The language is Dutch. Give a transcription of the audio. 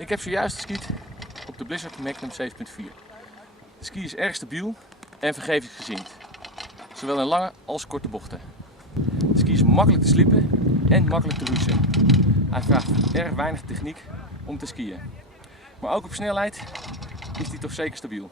Ik heb zojuist geskiet op de Blizzard Magnum 7.4. De ski is erg stabiel en vergevingsgezind, zowel in lange als korte bochten. De ski is makkelijk te slippen en makkelijk te roetsen. Hij vraagt erg weinig techniek om te skiën. Maar ook op snelheid is hij toch zeker stabiel.